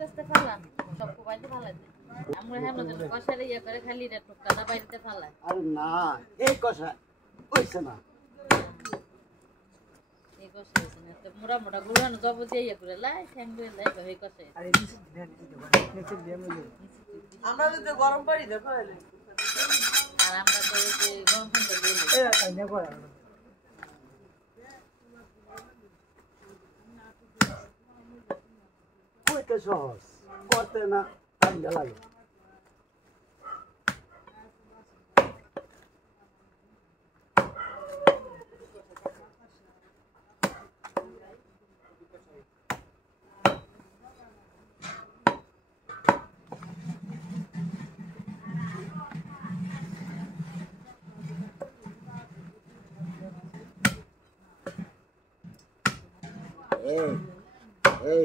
আস্তে আস্তে ফালান সব বাইরে ফালাই দেন আমরা হেমন কষারে ইয়া করে খালি রে টুকটাটা বাইরে ফালাই আরে না এই কষা কইছে না এই কষা হইছে না তো মোরা মোটা গুলানো জব দিয়ে ইয়া করে লাই ঠ্যাং দিয়ে লাই এই কষা আরে নিচে দিয়ে আমরা তো গরম পানি দেখো আর আমরা তো যে গরম পানি দিয়ে এ তাই না করা কইতে সহজ করতে না টাইম লাগে এই